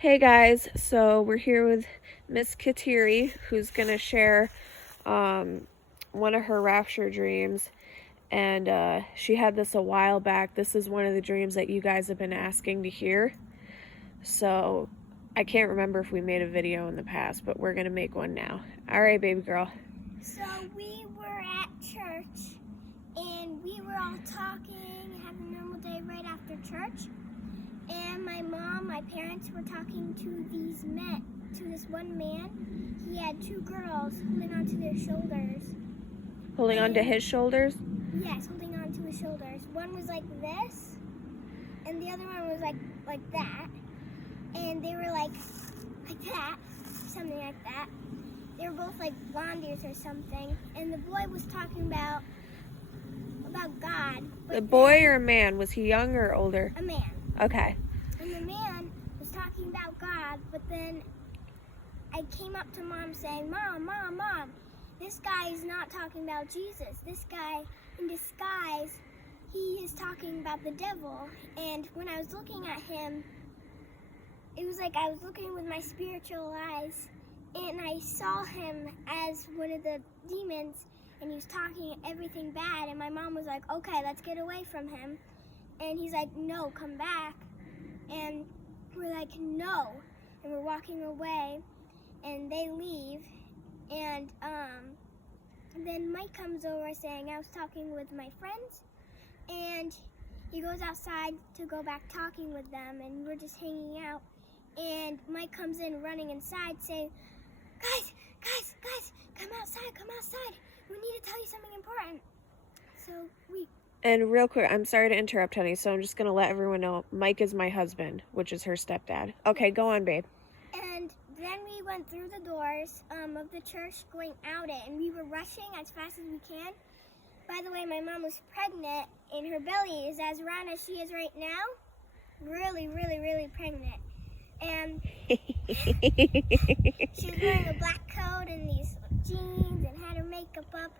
Hey guys, so we're here with Miss Katiri, who's going to share one of her rapture dreams. And she had this a while back. This is one of the dreams that you guys have been asking to hear. So I can't remember if we made a video in the past, but we're going to make one now. All right, baby girl. So we were at church and we were all talking, having a normal day right after church. And my mom, my parents were talking to this one man. He had two girls holding onto their shoulders. Holding on to his shoulders? Yes, holding onto his shoulders. One was like this, and the other one was like that. And they were like that, something like that. They were both like blondies or something. And the boy was talking about God. The boy or a man? Was he young or older? A man. Okay. And the man was talking about God, but then I came up to Mom saying, Mom, this guy is not talking about Jesus. This guy, in disguise, he is talking about the devil. And when I was looking at him, it was like I was looking with my spiritual eyes, and I saw him as one of the demons, and he was talking everything bad. And my mom was like, okay, let's get away from him. And he's like, no, come back. And we're like, no. And we're walking away, and they leave. And then Mike comes over saying, I was talking with my friends. And he goes outside to go back talking with them, and we're just hanging out. And Mike comes in running inside saying, guys, come outside. We need to tell you something important. So And real quick, I'm sorry to interrupt, honey, so I'm just going to let everyone know Mike is my husband, which is her stepdad. Okay, go on, babe. And then we went through the doors of the church going out it, and we were rushing as fast as we can. By the way, my mom was pregnant, and her belly is as round as she is right now. Really, really, really pregnant. And she was wearing a black coat and these jeans and had her makeup up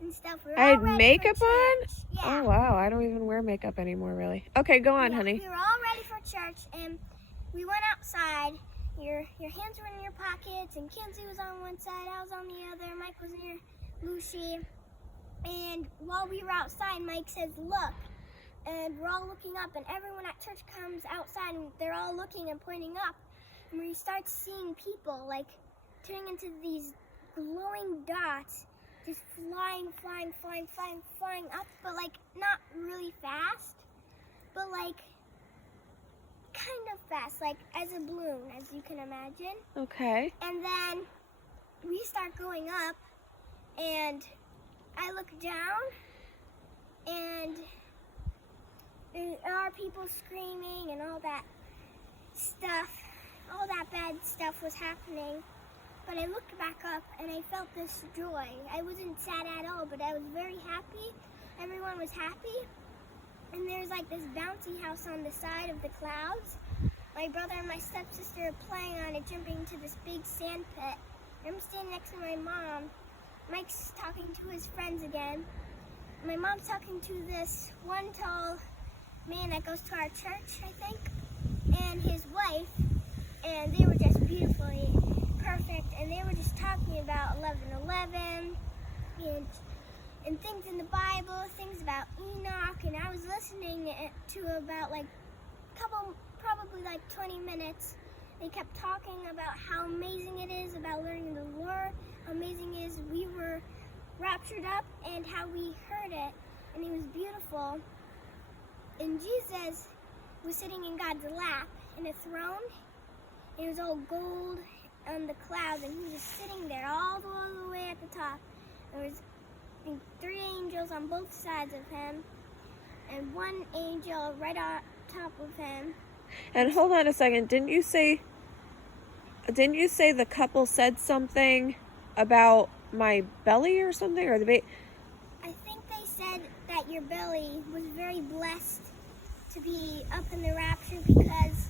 and stuff. I had makeup on? Yeah. Oh, wow. I don't even wear makeup anymore, really. Okay, go on, honey. We were all ready for church, and we went outside. Your hands were in your pockets, and Kinsey was on one side, I was on the other, Mike was near Lucy. And while we were outside, Mike says, look. And we're all looking up, and everyone at church comes outside, and they're all looking and pointing up. And we start seeing people, like, turning into these glowing dots, just flying up, but, like, not really fast, but, like, kind of fast, like, as a balloon, as you can imagine. Okay. And then we start going up, and I look down, and there are people screaming and all that stuff. All that bad stuff was happening. But I looked back up and I felt this joy. I wasn't sad at all, but I was very happy. Everyone was happy. And there's like this bouncy house on the side of the clouds. My brother and my stepsister are playing on it, jumping into this big sand pit. I'm standing next to my mom. Mike's talking to his friends again. My mom's talking to this one tall man that goes to our church, I think, and his wife, and they were just beautifully perfect, and they were just talking about 11:11 and things in the Bible, things about Enoch, and I was listening to about probably 20 minutes. They kept talking about how amazing it is about learning the Lord, how amazing it is we were raptured up, and how we heard it, and it was beautiful. And Jesus was sitting in God's lap in a throne. It was all gold on the clouds, and he was just sitting there all the way at the top. There was, I think, 3 angels on both sides of him, and 1 angel right on top of him. And hold on a second. Didn't you say the couple said something about my belly or something, or the baby? I think they said that your belly was very blessed to be up in the rapture, because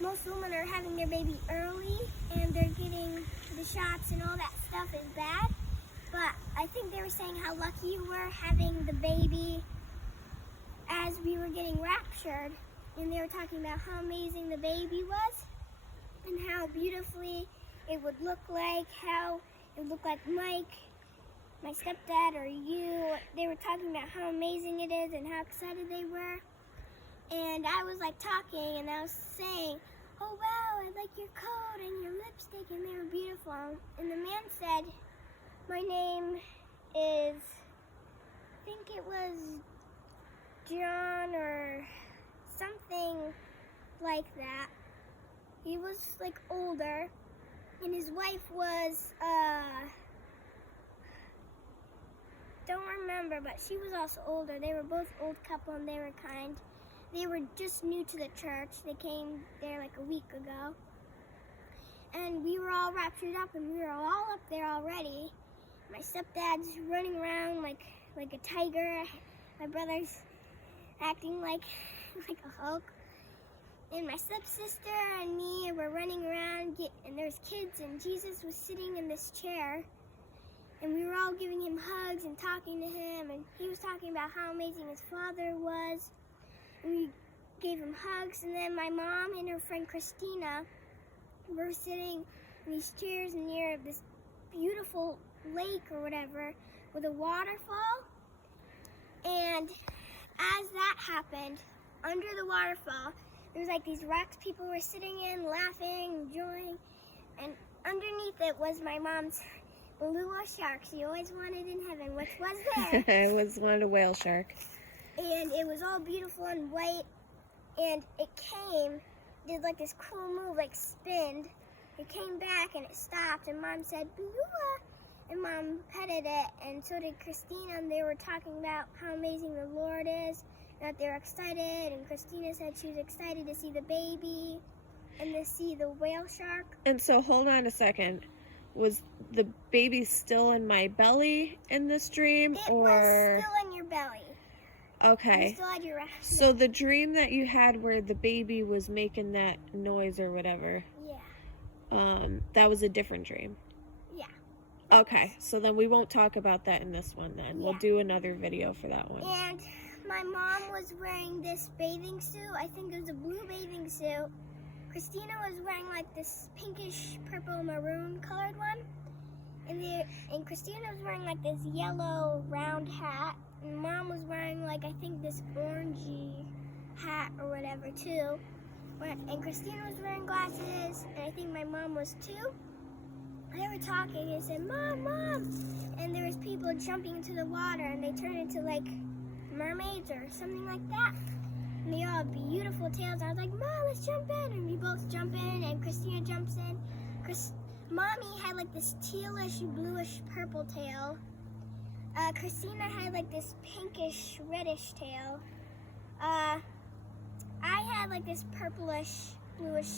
most women are having their baby early and they're getting the shots and all that stuff is bad. But I think they were saying how lucky you were having the baby as we were getting raptured. And they were talking about how amazing the baby was. and how beautifully it would look like, how it would look like Mike, my stepdad, or you. They were talking about how amazing it is and how excited they were. And I was like talking and I was saying, oh wow, I like your coat and your lipstick, and they were beautiful. And the man said, my name is, I think it was John or something like that. He was like older, and his wife was, don't remember, but she was also older. They were both old couple and they were kind. They were just new to the church. They came there like a week ago. And we were all raptured up and we were all up there already. My stepdad's running around like a tiger. My brother's acting like a Hulk. And my stepsister and me were running around, and there's kids, and Jesus was sitting in this chair. And we were all giving him hugs and talking to him, and he was talking about how amazing his father was. And we gave him hugs, and then my mom and her friend Christina were sitting in these chairs near this beautiful lake or whatever with a waterfall. And as that happened, under the waterfall, there was like these rocks people were sitting in, laughing, enjoying, and underneath it was my mom's beluga shark she always wanted in heaven, which was there. It was one of the whale shark. And it was all beautiful and white, and it did like this cool move, like spinned. It came back and it stopped, and Mom said, beluga, and Mom petted it, and so did Christina, and they were talking about how amazing the Lord is, and that they were excited, and Christina said she was excited to see the baby and to see the whale shark. And so, hold on a second. Was the baby still in my belly in this dream, It or? was still in your belly. Okay. You still had your So the dream that you had where the baby was making that noise or whatever, that was a different dream. Yeah. Okay, so then we won't talk about that in this one then. Yeah. We'll do another video for that one. And my mom was wearing this bathing suit. I think it was a blue bathing suit. Christina was wearing like this pinkish purple maroon colored one. And Christina was wearing like this yellow round hat. And Mom was wearing like, I think, this orangey hat or whatever too. And Christina was wearing glasses, and I think my mom was too. They were talking and said, Mom, Mom! And there was people jumping into the water, and they turned into like mermaids or something like that. And they all had beautiful tails. I was like, Mom, let's jump in. And we both jump in, and Christina jumps in. Mommy had like this tealish, bluish, purple tail. Christina had like this pinkish, reddish tail. I had like this purplish, bluish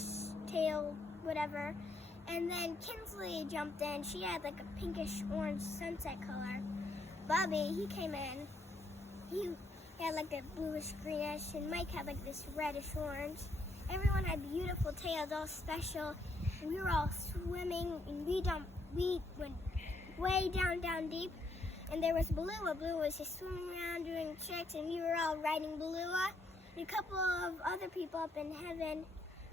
tail, whatever. And then Kinsley jumped in. She had like a pinkish orange sunset color. Bubby, he came in. He had like a bluish greenish, and Mike had like this reddish orange. Everyone had beautiful tails, all special. And we were all swimming, and we went way down deep. And there was Beluga. Beluga was just swimming around doing tricks, and we were all riding Beluga. And a couple of other people up in heaven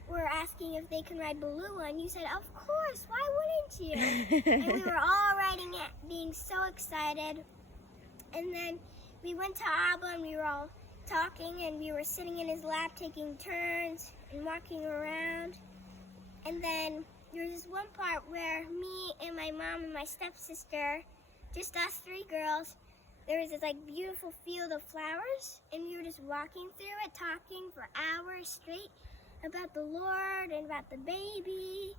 were asking if they can ride Beluga, and you said, of course, why wouldn't you? And we were all riding it, being so excited. And then we went to Abba, and we were all talking, and we were sitting in his lap taking turns and walking around. And then there was this one part where me and my mom and my stepsister, just us three girls, there was this like beautiful field of flowers, and we were just walking through it, talking for hours straight about the Lord and about the baby,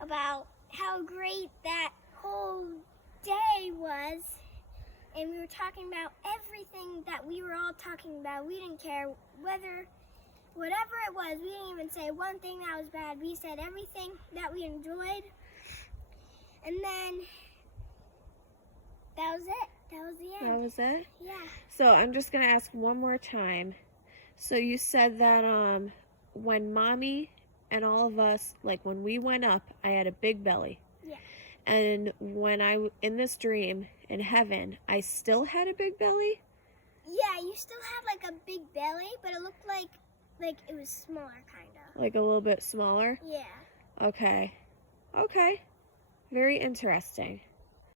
about how great that whole day was. And we were talking about everything that we were all talking about. We didn't care whatever it was. We didn't even say one thing that was bad. We said everything that we enjoyed. And then that was it. That was the end. That was it? Yeah. So I'm just going to ask one more time. So you said that when Mommy and all of us, like when we went up, I had a big belly. Yeah. And when in this dream, in heaven, I still had a big belly? Yeah, you still had like a big belly, but it looked like it was smaller, kind of. Like a little bit smaller? Yeah. Okay. Okay. Very interesting.